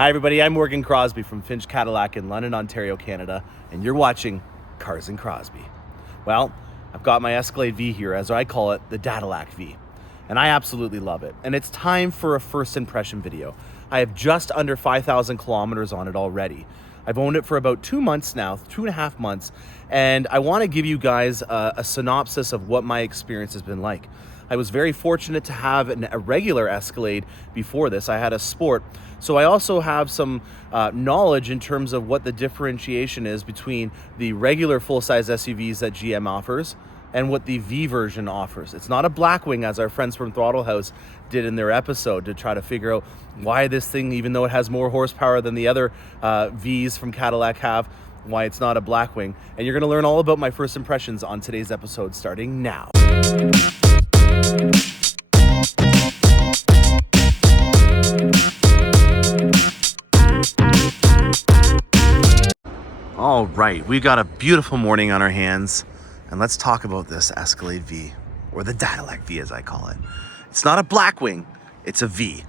Hi everybody, I'm Morgan Crosbie from Finch Cadillac in London, Ontario, Canada, and you're watching Cars and Crosbie. Well, I've got my Escalade V here, as I call it, the Cadillac V, and I absolutely love it. And it's time for a first impression video. I have just under 5,000 kilometers on it already. I've owned it for about 2 months now, 2.5 months, and I want to give you guys a synopsis of what my experience has been like. I was very fortunate to have a regular Escalade before this. I had a Sport, so I also have some knowledge in terms of what the differentiation is between the regular full-size SUVs that GM offers and what the V version offers. It's not a Blackwing, as our friends from Throttle House did in their episode, to try to figure out why this thing, even though it has more horsepower than the other Vs from Cadillac have, why it's not a Blackwing. And you're gonna learn all about my first impressions on today's episode, starting now. All right, we've got a beautiful morning on our hands, and let's talk about this Escalade V, or the Cadillac V as I call it. It's not a Blackwing, it's a V.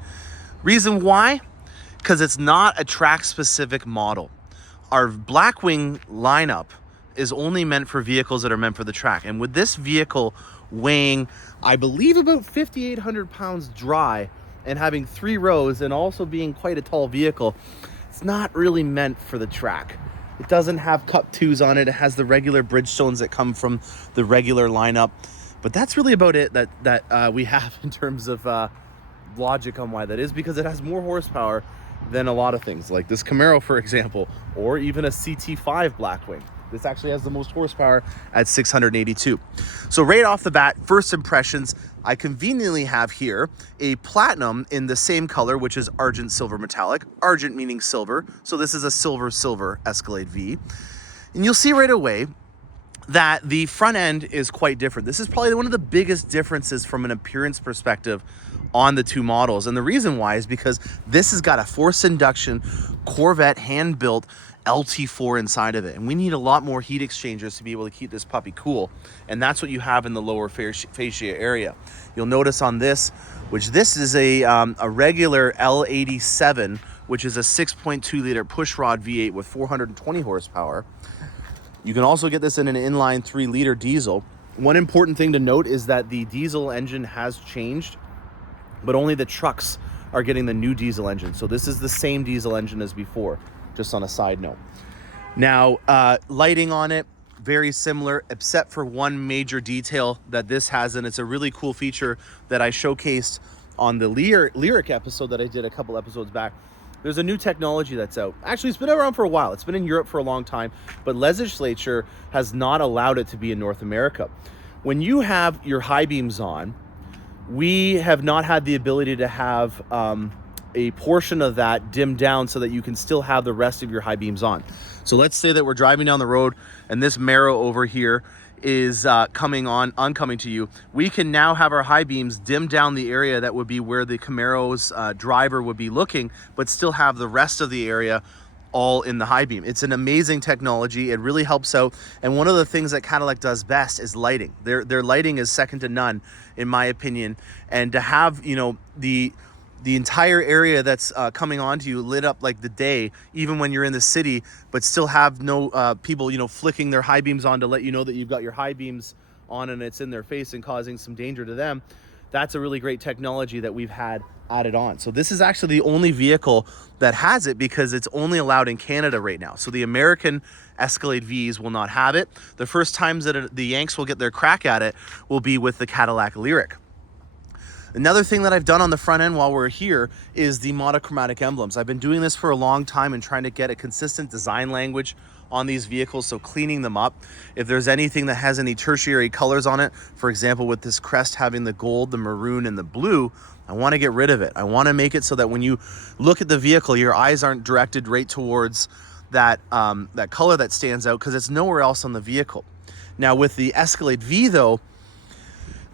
Reason why? Because it's not a track-specific model. Our Blackwing lineup is only meant for vehicles that are meant for the track. And with this vehicle weighing, I believe, about 5,800 pounds dry and having 3 rows and also being quite a tall vehicle, it's not really meant for the track. It doesn't have Cup 2s on it. It has the regular Bridgestones that come from the regular lineup. But that's really about it that we have in terms of logic on why that is, because it has more horsepower than a lot of things, like this Camaro, for example, or even a CT5 Blackwing. This actually has the most horsepower at 682. So right off the bat, first impressions, I conveniently have here a Platinum in the same color, which is Argent Silver Metallic. Argent meaning silver. So this is a silver Escalade V. And you'll see right away that the front end is quite different. This is probably one of the biggest differences from an appearance perspective on the two models. And the reason why is because this has got a forced induction Corvette hand-built LT4 inside of it, and we need a lot more heat exchangers to be able to keep this puppy cool, and that's what you have in the lower fascia area. You'll notice on this, which this is a regular L87, which is a 6.2 liter pushrod V8 with 420 horsepower. You can also get this in an inline 3 liter diesel. One important thing to note is that the diesel engine has changed, but only the trucks are getting the new diesel engine. So this is the same diesel engine as before, just on a side note. Now, lighting on it, very similar, except for one major detail that this has, and it's a really cool feature that I showcased on the Lyric episode that I did a couple episodes back. There's a new technology that's out. Actually, it's been around for a while. It's been in Europe for a long time, but legislature has not allowed it to be in North America. When you have your high beams on, we have not had the ability to have a portion of that dimmed down so that you can still have the rest of your high beams on. So let's say that we're driving down the road and this Mero over here is oncoming to you. We can now have our high beams dim down the area that would be where the Camaro's driver would be looking, but still have the rest of the area all in the high beam. It's an amazing technology. It really helps out. And one of the things that Cadillac does best is lighting. Their lighting is second to none, in my opinion. And to have, you know, the entire area that's coming onto you lit up like the day, even when you're in the city, but still have no people, you know, flicking their high beams on to let you know that you've got your high beams on and it's in their face and causing some danger to them. That's a really great technology that we've had added on. So this is actually the only vehicle that has it, because it's only allowed in Canada right now. So the American Escalade Vs will not have it. The first times that the Yanks will get their crack at it will be with the Cadillac Lyric. Another thing that I've done on the front end while we're here is the monochromatic emblems. I've been doing this for a long time and trying to get a consistent design language on these vehicles, so cleaning them up. If there's anything that has any tertiary colors on it, for example, with this crest having the gold, the maroon, and the blue, I want to get rid of it. I want to make it so that when you look at the vehicle, your eyes aren't directed right towards that color that stands out, because it's nowhere else on the vehicle. Now with the Escalade V though,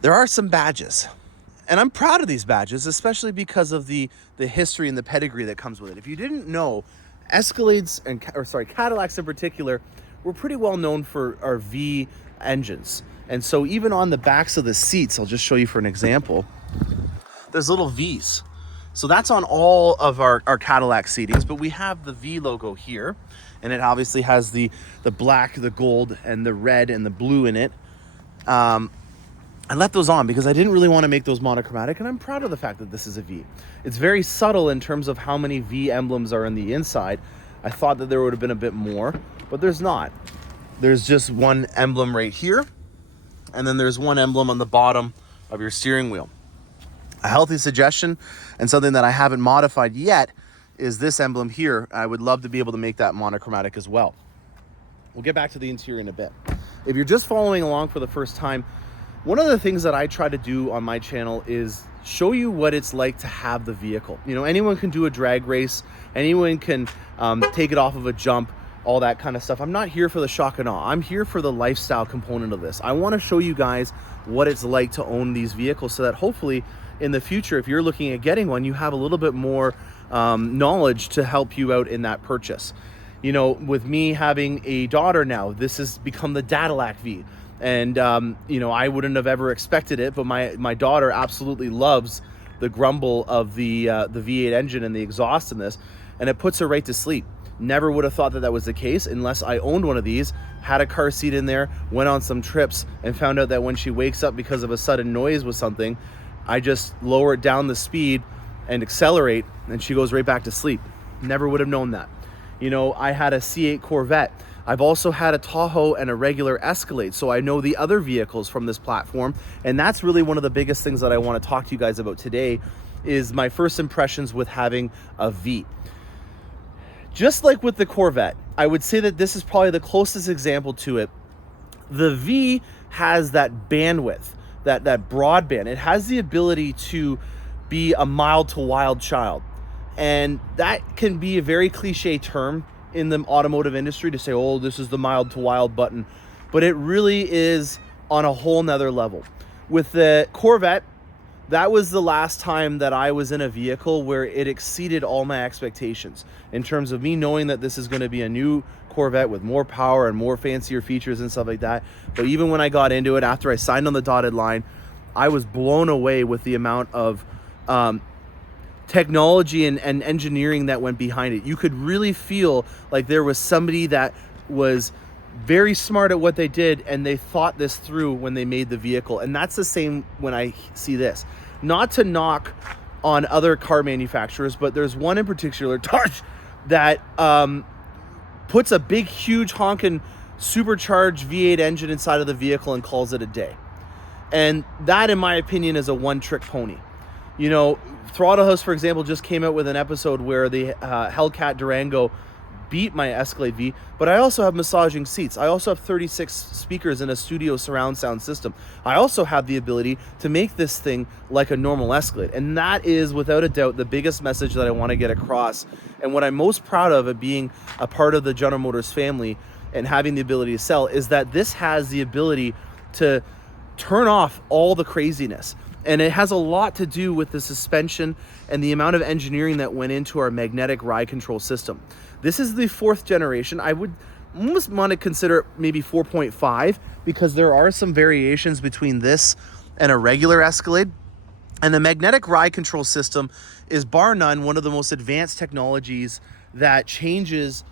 there are some badges. And I'm proud of these badges, especially because of the history and the pedigree that comes with it. If you didn't know, Escalades, Cadillacs in particular, were pretty well known for our V engines. And so even on the backs of the seats, I'll just show you for an example, there's little V's. So that's on all of our Cadillac seatings, but we have the V logo here, and it obviously has the black, the gold, and the red and the blue in it. I left those on because I didn't really want to make those monochromatic, and I'm proud of the fact that this is a V. It's very subtle in terms of how many V emblems are in the inside. I thought that there would have been a bit more, but there's not. There's just one emblem right here, and then there's one emblem on the bottom of your steering wheel. A healthy suggestion, and something that I haven't modified yet, is this emblem here. I would love to be able to make that monochromatic as well. We'll get back to the interior in a bit. If you're just following along for the first time, one of the things that I try to do on my channel is show you what it's like to have the vehicle. You know, anyone can do a drag race, anyone can take it off of a jump, all that kind of stuff. I'm not here for the shock and awe. I'm here for the lifestyle component of this. I want to show you guys what it's like to own these vehicles so that hopefully in the future, if you're looking at getting one, you have a little bit more knowledge to help you out in that purchase. You know, with me having a daughter now, this has become the Cadillac V. And, you know, I wouldn't have ever expected it, but my daughter absolutely loves the grumble of the V8 engine and the exhaust in this, and it puts her right to sleep. Never would have thought that that was the case unless I owned one of these, had a car seat in there, went on some trips, and found out that when she wakes up because of a sudden noise with something, I just lower it down the speed and accelerate, and she goes right back to sleep. Never would have known that. You know, I had a C8 Corvette. I've also had a Tahoe and a regular Escalade, so I know the other vehicles from this platform, and that's really one of the biggest things that I want to talk to you guys about today is my first impressions with having a V. Just like with the Corvette, I would say that this is probably the closest example to it. The V has that bandwidth, that broadband. It has the ability to be a mild to wild child, and that can be a very cliche term in the automotive industry to say, oh, this is the mild to wild button, but it really is on a whole nother level. With the Corvette, that was the last time that I was in a vehicle where it exceeded all my expectations in terms of me knowing that this is going to be a new Corvette with more power and more fancier features and stuff like that. But even when I got into it, after I signed on the dotted line, I was blown away with the amount of technology and engineering that went behind it. You could really feel like there was somebody that was very smart at what they did, and they thought this through when they made the vehicle. And that's the same when I see this. Not to knock on other car manufacturers, but there's one in particular, Dodge, that puts a big, huge honking supercharged V8 engine inside of the vehicle and calls it a day. And that, in my opinion, is a one-trick pony. You know, Throttle House, for example, just came out with an episode where the Hellcat Durango beat my Escalade V, but I also have massaging seats. I also have 36 speakers in a studio surround sound system. I also have the ability to make this thing like a normal Escalade, and that is without a doubt the biggest message that I want to get across, and what I'm most proud of being a part of the General Motors family and having the ability to sell is that this has the ability to turn off all the craziness. And it has a lot to do with the suspension and the amount of engineering that went into our magnetic ride control system. This is the 4th generation. I would almost want to consider it maybe 4.5 because there are some variations between this and a regular Escalade. And the magnetic ride control system is bar none one of the most advanced technologies that changes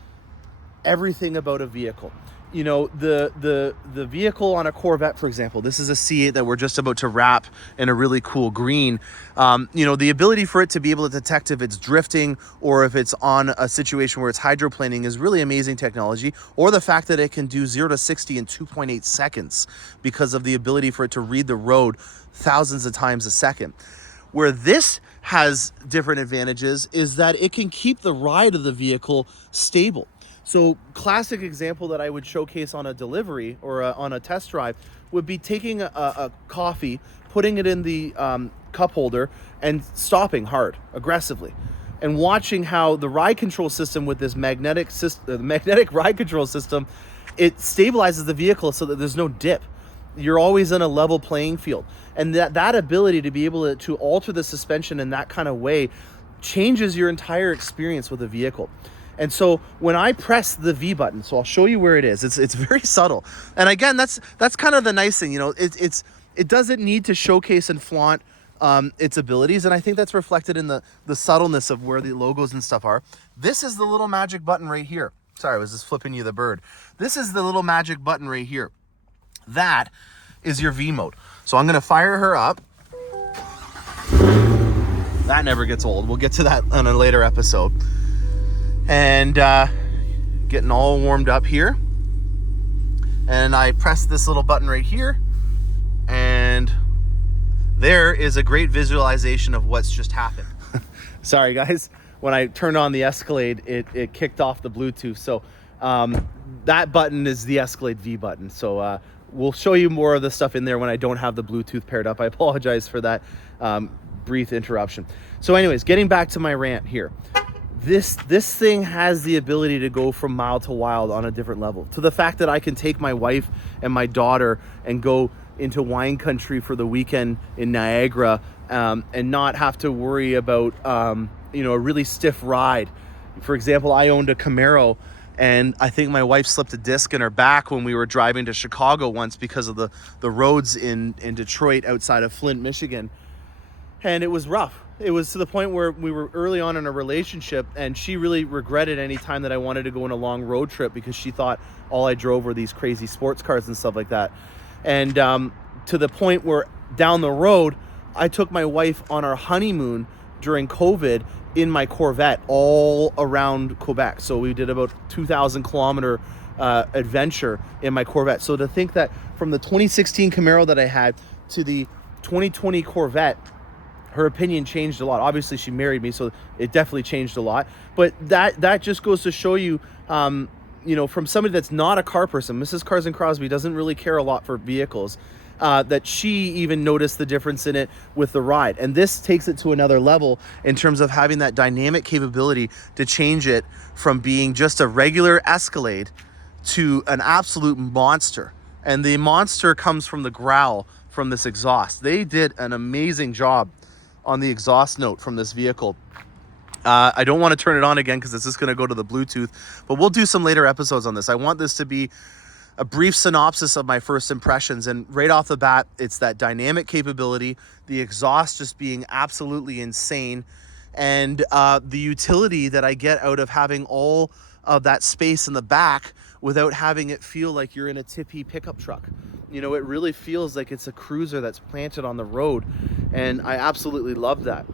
everything about a vehicle. You know, the vehicle on a Corvette, for example, this is a C8 that we're just about to wrap in a really cool green. You know, the ability for it to be able to detect if it's drifting or if it's on a situation where it's hydroplaning is really amazing technology, or the fact that it can do 0 to 60 in 2.8 seconds because of the ability for it to read the road thousands of times a second. Where this has different advantages is that it can keep the ride of the vehicle stable. So classic example that I would showcase on a delivery or on a test drive would be taking a coffee, putting it in the cup holder and stopping hard, aggressively, and watching how the ride control system with this magnetic ride control system, it stabilizes the vehicle so that there's no dip. You're always in a level playing field. And that ability to be able to alter the suspension in that kind of way changes your entire experience with a vehicle. And so when I press the V button, so I'll show you where it is. It's very subtle. And again, that's kind of the nice thing, you know, it doesn't need to showcase and flaunt its abilities, and I think that's reflected in the subtleness of where the logos and stuff are. This is the little magic button right here. Sorry, I was just flipping you the bird. This is the little magic button right here. That is your V mode. So I'm gonna fire her up. That never gets old. We'll get to that on a later episode. And getting all warmed up here. And I press this little button right here, and there is a great visualization of what's just happened. Sorry guys, when I turned on the Escalade, it kicked off the Bluetooth. So that button is the Escalade V button. So we'll show you more of the stuff in there when I don't have the Bluetooth paired up. I apologize for that brief interruption. So anyways, getting back to my rant here. This thing has the ability to go from mild to wild on a different level, to the fact that I can take my wife and my daughter and go into wine country for the weekend in Niagara and not have to worry about a really stiff ride. For example, I owned a Camaro, and I think my wife slipped a disc in her back when we were driving to Chicago once because of the roads in Detroit outside of Flint, Michigan. And it was rough. It was to the point where we were early on in a relationship, and she really regretted any time that I wanted to go on a long road trip because she thought all I drove were these crazy sports cars and stuff like that. And to the point where down the road, I took my wife on our honeymoon during COVID in my Corvette all around Quebec. So we did about 2,000 kilometer adventure in my Corvette. So to think that from the 2016 Camaro that I had to the 2020 Corvette, her opinion changed a lot. Obviously, she married me, so it definitely changed a lot. But that just goes to show you, from somebody that's not a car person, Mrs. Cars and Crosbie doesn't really care a lot for vehicles, that she even noticed the difference in it with the ride. And this takes it to another level in terms of having that dynamic capability to change it from being just a regular Escalade to an absolute monster. And the monster comes from the growl from this exhaust. They did an amazing job on the exhaust note from this vehicle. I don't want to turn it on again because this is going to go to the Bluetooth, but we'll do some later episodes on this. I want this to be a brief synopsis of my first impressions, and right off the bat, it's that dynamic capability, the exhaust just being absolutely insane, and the utility that I get out of having all of that space in the back without having it feel like you're in a tippy pickup truck. It really feels like it's a cruiser that's planted on the road, and I absolutely love that.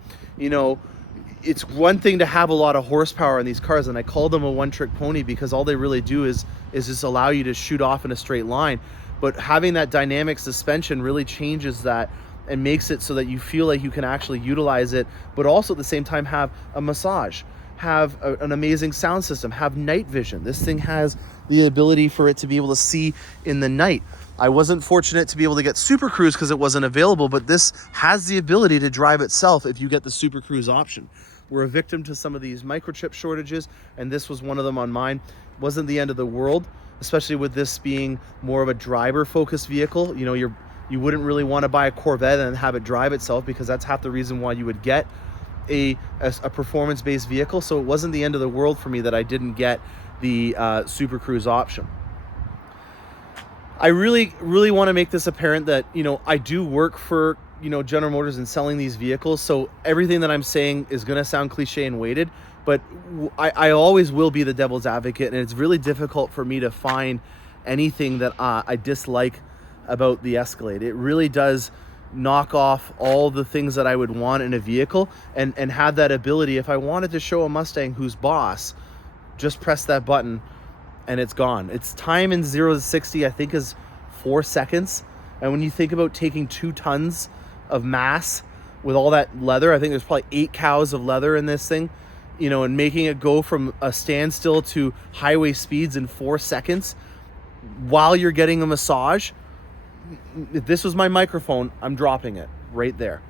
It's one thing to have a lot of horsepower in these cars, and I call them a one-trick pony because all they really do is just allow you to shoot off in a straight line. But having that dynamic suspension really changes that and makes it so that you feel like you can actually utilize it, but also at the same time have a massage, have an amazing sound system, have night vision. This thing has the ability for it to be able to see in the night. I wasn't fortunate to be able to get Super Cruise because it wasn't available, but this has the ability to drive itself if you get the Super Cruise option. We're a victim to some of these microchip shortages, and this was one of them on mine. Wasn't the end of the world, especially with this being more of a driver-focused vehicle. You wouldn't really want to buy a Corvette and have it drive itself, because that's half the reason why you would get a performance-based vehicle. So it wasn't the end of the world for me that I didn't get the Super Cruise option. I really, really want to make this apparent that, I do work for, General Motors and selling these vehicles. So everything that I'm saying is going to sound cliche and weighted, but I always will be the devil's advocate. And it's really difficult for me to find anything that I dislike about the Escalade. It really does knock off all the things that I would want in a vehicle, and have that ability. If I wanted to show a Mustang who's boss, just press that button and it's gone. Its time in 0 to 60, I think, is 4 seconds. And when you think about taking 2 tons of mass with all that leather, I think there's probably 8 cows of leather in this thing, and making it go from a standstill to highway speeds in 4 seconds while you're getting a massage. If this was my microphone, I'm dropping it right there.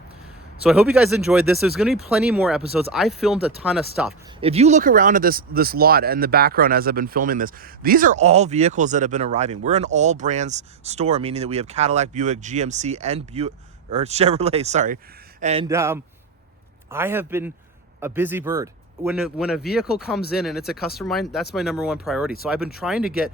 So I hope you guys enjoyed this. There's going to be plenty more episodes. I filmed a ton of stuff. If you look around at this lot and the background as I've been filming this, these are all vehicles that have been arriving. We're an all brands store, meaning that we have Cadillac, Buick, GMC, and Chevrolet, sorry. And I have been a busy bird. When a vehicle comes in and it's a customer of mine, that's my number one priority. So I've been trying to get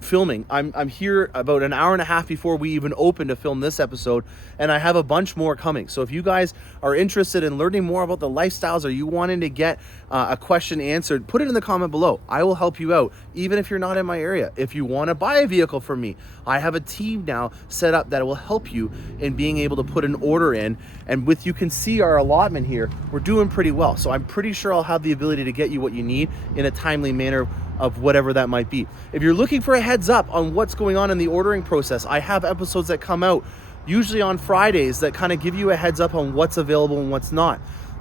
filming. I'm here about an hour and a half before we even open to film this episode, and I have a bunch more coming. So if you guys are interested in learning more about the lifestyles, or you wanting to get a question answered, put it in the comment below. I will help you out, even if you're not in my area. If you want to buy a vehicle from me, I have a team now set up that will help you in being able to put an order in. And with, you can see our allotment here, we're doing pretty well. So I'm pretty sure I'll have the ability to get you what you need in a timely manner of whatever that might be. If you're looking for a heads up on what's going on in the ordering process, I have episodes that come out usually on Fridays that kind of give you a heads up on what's available and what's not.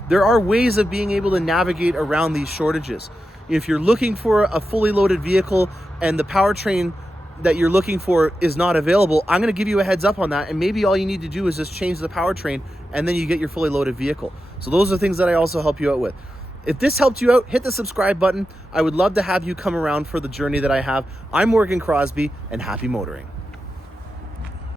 There are ways of being able to navigate around these shortages. If you're looking for a fully loaded vehicle and the powertrain that you're looking for is not available, I'm going to give you a heads up on that, and maybe all you need to do is just change the powertrain and then you get your fully loaded vehicle. So those are things that I also help you out with. If this helped you out, hit the subscribe button. I would love to have you come around for the journey that I have. I'm Morgan Crosbie, and happy motoring.